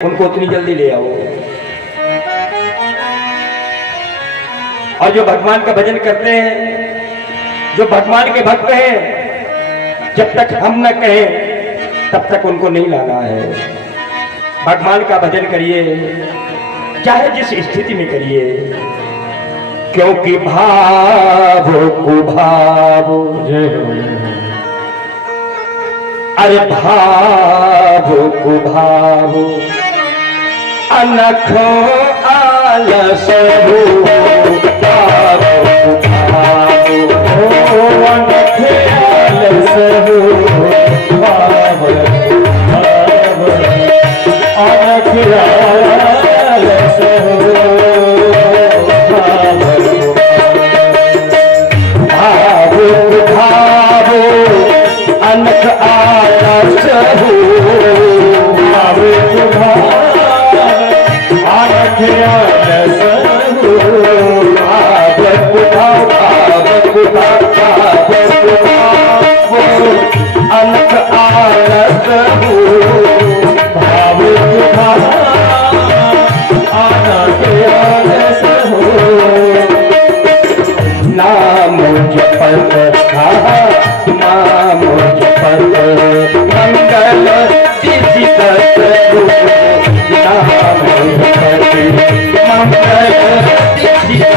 उनको उतनी जल्दी ले आओ। और जो भगवान का भजन करते हैं, जो भगवान के भक्त हैं, जब तक हम न कहें तब तक उनको नहीं लाना है। भगवान का भजन करिए, चाहे जिस स्थिति में करिए, क्योंकि भाव को भाव, अरे भाव को भाव अनख आलस हो, भाव को भाव अनख आलस हो, भाव भाव अनख आलस हो, भाव को भाव अनख आलस हो, भाव को भाव अनख आलस हो, भाव को भाव अनख आलस हो, भाव को भाव अनख आलस हो। नाम जपत नाम जपत मंगल दिसित रूप, नाम जपत मंगल दिसित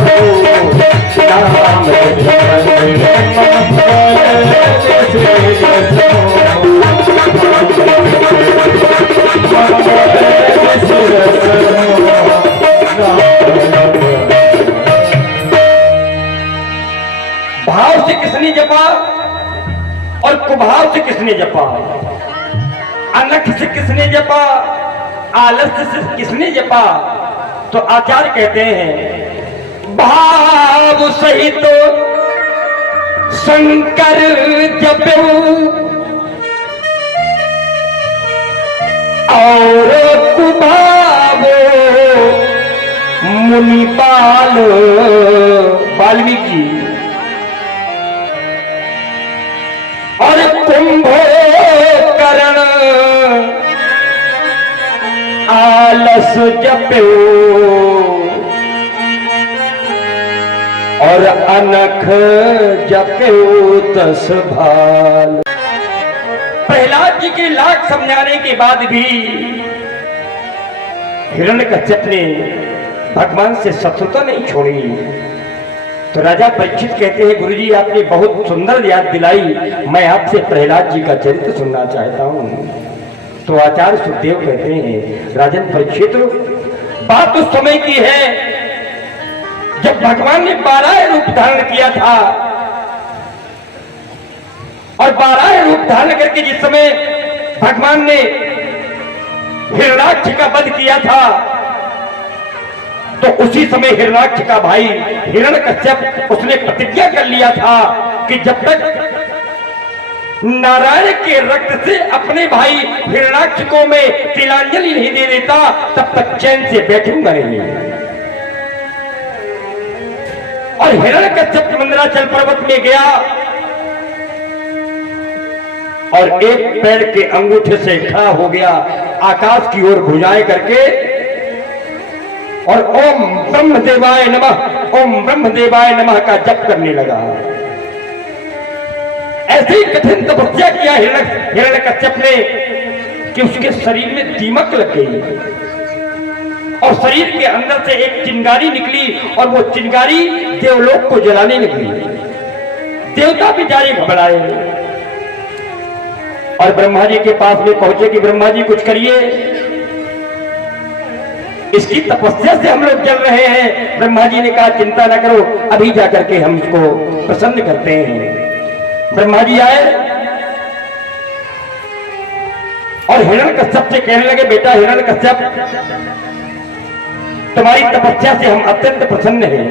रूप, नाम जपत मंगल दिसित भाव से किसने जपा और कुभाव से किसने जपा, अनख से किसने जपा, आलस्य से किसने जपा। तो आचार्य कहते हैं भाव सहित तो शंकर जपऊ और कुभाव मुनिपाल, वाल्मीकि, और कुंभकर्ण आलस जपो और अनख जपो तस भाल। प्रहलाद जी के लाख समझाने के बाद भी हिरण्यकश्यप ने भगवान से शत्रुता नहीं छोड़ी। तो राजा परीक्षित कहते हैं, गुरुजी आपने बहुत सुंदर याद दिलाई, मैं आपसे प्रहलाद जी का चरित्र सुनना चाहता हूँ। तो आचार्य सुखदेव कहते हैं, राजन परीक्षित, बात उस समय की है जब भगवान ने 12 रूप धारण किया था, और 12 रूप धारण करके जिस समय भगवान ने हिरण्याक्ष का वध किया था, तो उसी समय हिरण्याक्ष का भाई हिरण्यकश्यप उसने प्रतिज्ञा कर लिया था कि जब तक नारायण के रक्त से अपने भाई हिरण्याक्ष को मैं तिलांजलि नहीं दे देता तब तक चैन से बैठूंगा नहीं। और हिरण्यकश्यप मंदराचल पर्वत में गया और एक पैर के अंगूठे से खड़ा हो गया, आकाश की ओर भुजाएं करके, और ओम ब्रह्मदेवाय नमः, ओम ब्रह्मदेवाय नमः का जप करने लगा। ऐसे ही कठिन तपस्या किया हिरण्यकश्यप ने कि उसके शरीर में दीमक लग गई और शरीर के अंदर से एक चिंगारी निकली, और वो चिंगारी देवलोक को जलाने लगी। देवता बेचारे घबराए और ब्रह्मा जी के पास में पहुंचे कि ब्रह्मा जी कुछ करिए, इसकी तपस्या से हम लोग जल रहे हैं। ब्रह्मा जी ने कहा चिंता न करो, अभी जाकर के हम इसको प्रसन्न करते हैं। ब्रह्मा जी आए और हिरण्यकश्यप से कहने लगे, बेटा हिरण्यकश्यप, तुम्हारी तपस्या से हम अत्यंत प्रसन्न हैं,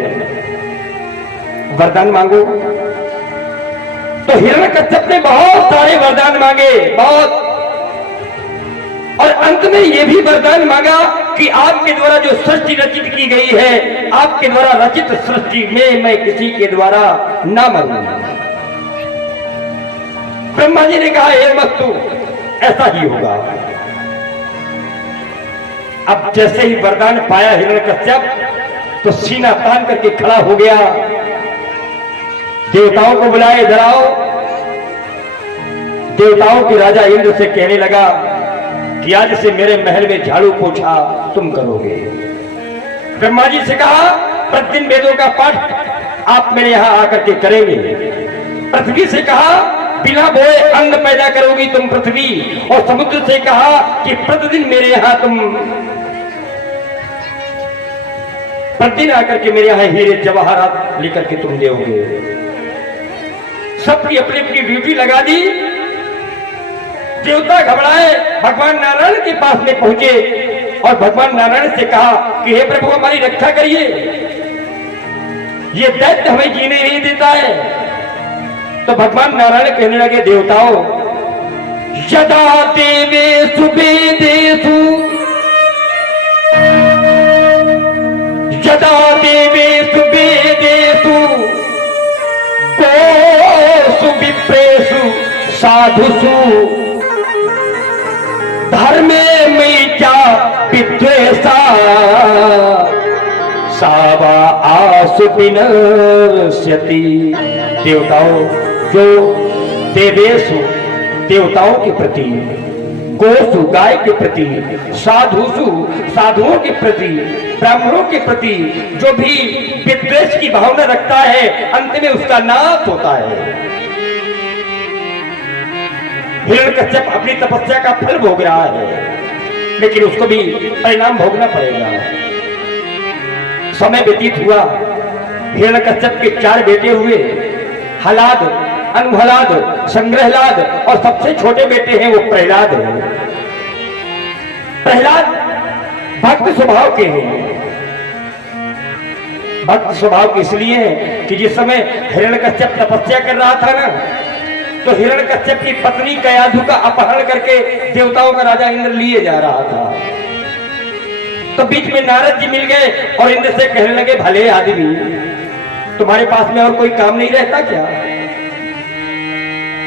वरदान मांगो। तो हिरण्यकश्यप ने बहुत सारे वरदान मांगे, बहुत, और अंत में यह भी वरदान मांगा कि आपके द्वारा जो सृष्टि रचित की गई है, आपके द्वारा रचित सृष्टि में मैं किसी के द्वारा ना मरूं। ब्रह्मा जी ने कहा हे मस्तु ऐसा ही होगा। अब जैसे ही वरदान पाया हिरण्यकश्यप तो सीना तान करके खड़ा हो गया। देवताओं को बुलाए, इधर आओ। देवताओं के राजा इंद्र से कहने लगा कि आज से मेरे महल में झाड़ू पोछा तुम करोगे। ब्रह्मा जी से कहा प्रतिदिन वेदों का पाठ आप मेरे यहां आकर के करेंगे। पृथ्वी से कहा बिना बोए अन्न पैदा करोगी तुम पृथ्वी। और समुद्र से कहा कि प्रतिदिन मेरे यहां तुम प्रतिदिन आकर के मेरे यहां हीरे जवाहरात लेकर के तुम दोगे। सबकी अपनी अपनी ड्यूटी लगा दी। देवता घबराए, भगवान नारायण के पास में पहुंचे और भगवान नारायण से कहा कि हे प्रभु हमारी रक्षा करिए, ये दैत्य हमें जीने नहीं देता है। तो भगवान नारायण कहने लगे देवताओं, यदा देवेषु वेदेषु यदा देवेषु वेदेषु गोषु विप्रेषु साधुषु धर्मे में क्या विद्वेषा सावा आसु विनश्यति। देवताओं जो देवेशु देवताओं के प्रति, गोसु गाय के प्रति, साधुसु साधुओं के प्रति, ब्राह्मणों के प्रति जो भी विद्वेष की भावना रखता है अंत में उसका नाश होता है। हिरण्यकश्यप अपनी तपस्या का फल भोग रहा है, लेकिन उसको भी परिणाम भोगना पड़ेगा। समय व्यतीत हुआ, हिरण्यकश्यप के 4 बेटे हुए, हलाद, अनुहलाद, संग्रहलाद और सबसे छोटे बेटे हैं वो प्रहलाद है। प्रहलाद भक्त स्वभाव के हैं। भक्त स्वभाव के इसलिए है कि जिस समय हिरण्यकश्यप तपस्या कर रहा था ना, तो हिरण्यकश्यप की पत्नी कयाधु का अपहरण करके देवताओं का राजा इंद्र लिए जा रहा था। तो बीच में नारद जी मिल गए और इंद्र से कहने लगे भले आदमी, तुम्हारे पास में और कोई काम नहीं रहता क्या?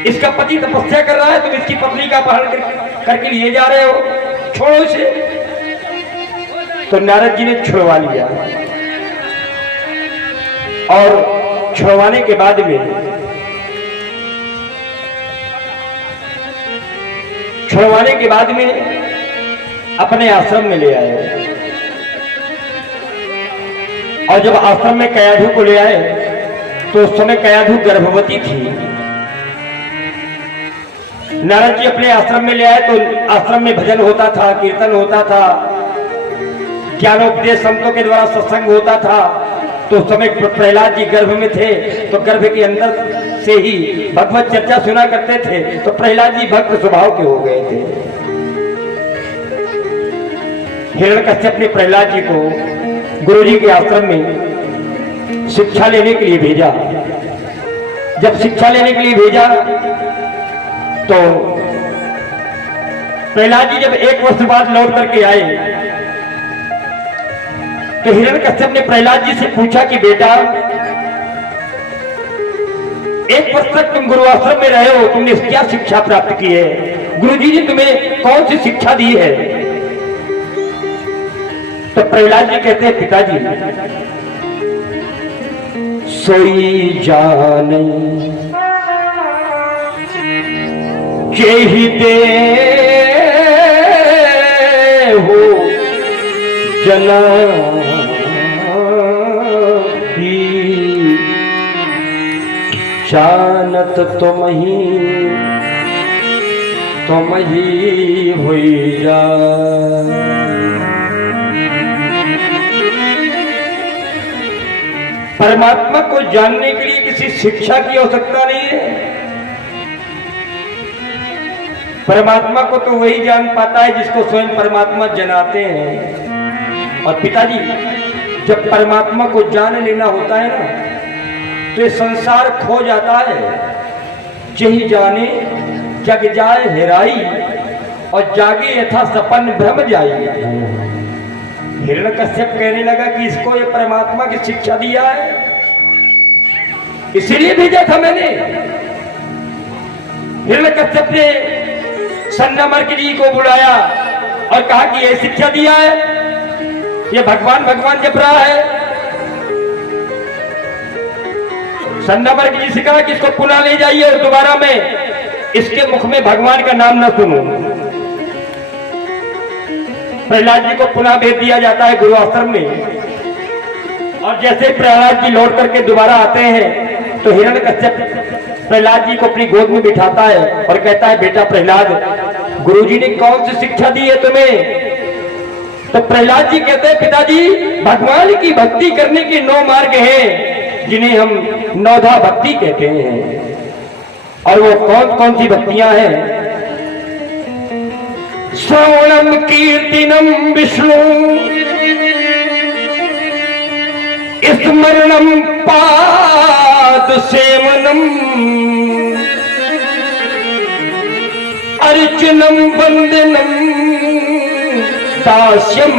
इसका पति तपस्या कर रहा है, तुम इसकी पत्नी का अपहरण करके लिए जा रहे हो, छोड़ो इसे। तो नारद जी ने छुड़वा लिया और छुड़वाने के बाद में अपने आश्रम में ले आए। और जब आश्रम में कयाधु को ले आए तो उस समय कयाधु गर्भवती थी। नारद जी अपने आश्रम में ले आए तो आश्रम में भजन होता था, कीर्तन होता था, ज्ञानोपदेश संतों के द्वारा सत्संग होता था। तो उस समय प्रहलाद जी गर्भ में थे, तो गर्भ के अंदर से ही भगवत चर्चा सुना करते थे। तो प्रहलाद जी भक्त स्वभाव के हो गए थे। हिरण्यकश्यप ने प्रहलाद जी को गुरुजी के आश्रम में शिक्षा लेने के लिए भेजा। जब शिक्षा लेने के लिए भेजा तो प्रहलाद जी जब 1 वर्ष बाद लौट करके आए तो हिरण्यकश्यप ने प्रहलाद जी से पूछा कि बेटा 1 वर्ष तक तुम गुरु आश्रम में रहे हो, तुमने क्या शिक्षा प्राप्त की है? गुरुजी ने तुम्हें कौन सी शिक्षा दी है? तो प्रहलाद जी कहते हैं पिताजी सोई जाने जेहि दे हो जना जानत तुम ही हुई जा। परमात्मा को जानने के लिए किसी शिक्षा की आवश्यकता नहीं है। परमात्मा को तो वही जान पाता है जिसको स्वयं परमात्मा जनाते हैं। और पिताजी जब परमात्मा को जान लेना होता है ना तो ये संसार खो जाता है। यही जाने जग जाए हेराई और जागे यथा सपन भ्रम जाए। हिरण्यकश्यप कहने लगा कि इसको ये परमात्मा की शिक्षा दिया है, इसीलिए भेजा था मैंने। हिरण्यकश्यप ने संगमर्क जी को बुलाया और कहा कि ये शिक्षा दिया है, ये भगवान भगवान जप रहा है। संदर्भ जी से कहा कि इसको पुनः ले जाइए और दोबारा में इसके मुख में भगवान का नाम न सुनूं। प्रहलाद जी को पुनः भेज दिया जाता है गुरु आश्रम में। और जैसे प्रहलाद जी लौट करके दोबारा आते हैं तो हिरण्यकश्यप प्रहलाद जी को अपनी गोद में बिठाता है और कहता है, बेटा प्रहलाद, गुरुजी ने कौन सी शिक्षा दी है तुम्हें? तो प्रहलाद जी कहते हैं, पिताजी, भगवान की भक्ति करने के 9 मार्ग हैं जिन्हें हम नौधा भक्ति कहते हैं। और वो कौन कौन सी भक्तियां हैं? श्रवणम कीर्तिनम विष्णु, स्मरणम पाद सेवनम, अर्चनम वंदनम दास्यम,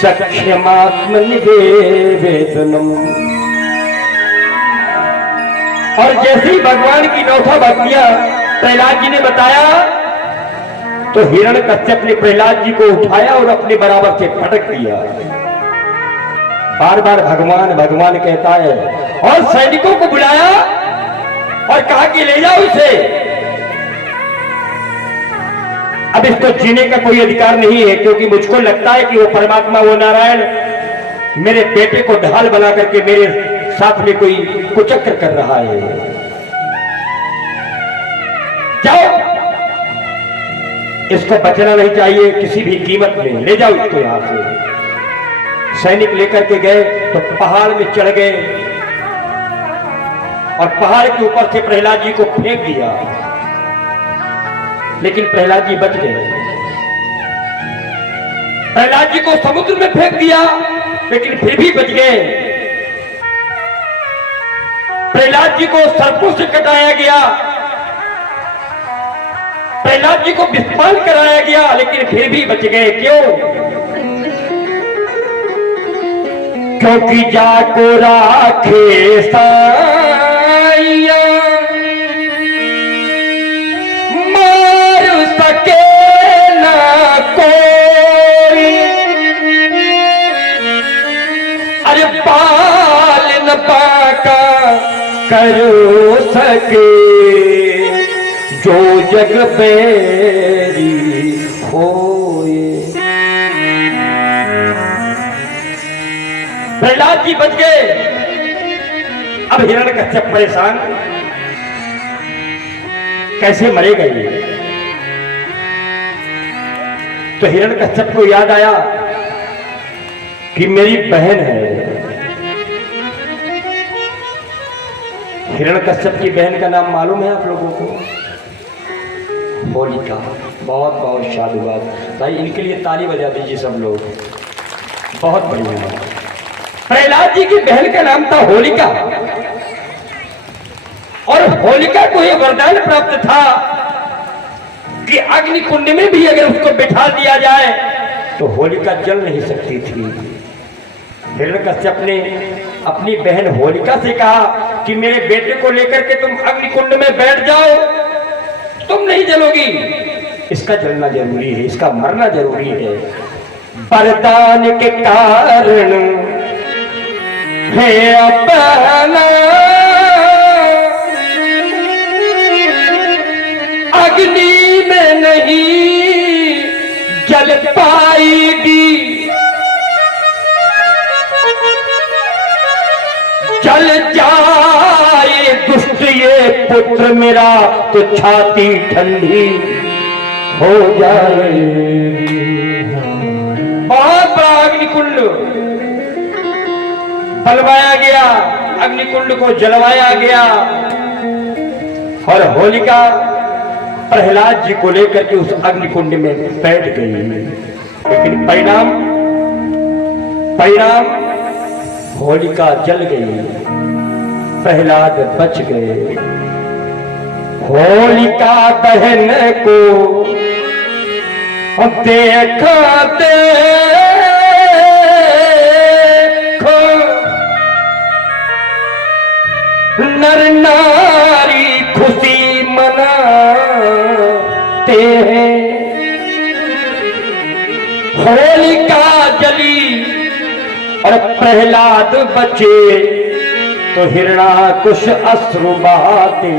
सख्यमात्म निवेदनम। और जैसे ही भगवान की 9 भक्तियां प्रहलाद जी ने बताया तो हिरण्यकश्यप ने प्रहलाद जी को उठाया और अपने बराबर से पटक दिया। बार बार भगवान भगवान कहता है और सैनिकों को बुलाया और कहा कि ले जाओ इसे। अब इसको जीने का कोई अधिकार नहीं है, क्योंकि मुझको लगता है कि वो परमात्मा, वो नारायण मेरे बेटे को ढाल बना करके मेरे साथ में कोई कुचक्र कर रहा है। जाओ, इसको बचना नहीं चाहिए किसी भी कीमत में, ले जाओ इसको यहां से। सैनिक लेकर के गए तो पहाड़ में चढ़ गए और पहाड़ के ऊपर से प्रहलाद जी को फेंक दिया, लेकिन प्रहलाद जी बच गए। प्रहलाद जी को समुद्र में फेंक दिया, लेकिन फिर भी बच गए। प्रहलाद जी को सर्पों से कटाया गया, प्रहलाद जी को विस्फाल कराया गया, लेकिन फिर भी बच गए। क्यों? क्योंकि जाको राखे साइया, मार सके ना कोई, अरे पाल न पाका करो सके, जो जग बेरी होए। प्रहलाद जी बच गए। अब हिरण्यकश्यप परेशान, कैसे मरेगा ये? तो हिरण्यकश्यप को याद आया कि मेरी बहन है। हिरण्यकश्यप की बहन का नाम मालूम है आप लोगों को? होलिका। बहुत बहुत साधुवाद भाई, इनके लिए ताली बजा दीजिए सब लोग, बहुत बढ़िया। प्रहलाद जी की बहन का नाम था होलिका, और होलिका को यह वरदान प्राप्त था कि अग्नि कुंड में भी अगर उसको बिठा दिया जाए तो होलिका जल नहीं सकती थी। हिरण्यकश्यप ने अपनी बहन होलिका से कहा कि मेरे बेटे को लेकर के तुम अग्नि कुंड में बैठ जाओ, तुम नहीं जलोगी, इसका जलना जरूरी है, इसका मरना जरूरी है। वरदान के कारण है अपना अग्नि में नहीं जल पाएगी, जल जाए दुष्ट ये पुत्र मेरा तो छाती ठंडी हो जाएगी। बहुत बड़ा अग्निकुंड बलवाया गया, अग्निकुंड को जलवाया गया, और होलिका प्रहलाद जी को लेकर के उस अग्निकुंड में बैठ गई। लेकिन परिणाम होलिका जल गई, प्रहलाद बच गए। होलिका बहन को देखा देखो नर नारी खुशी मनाते हैं, होलिका जली और प्रहलाद बचे तो हिरणाकुश अश्रु बहाते।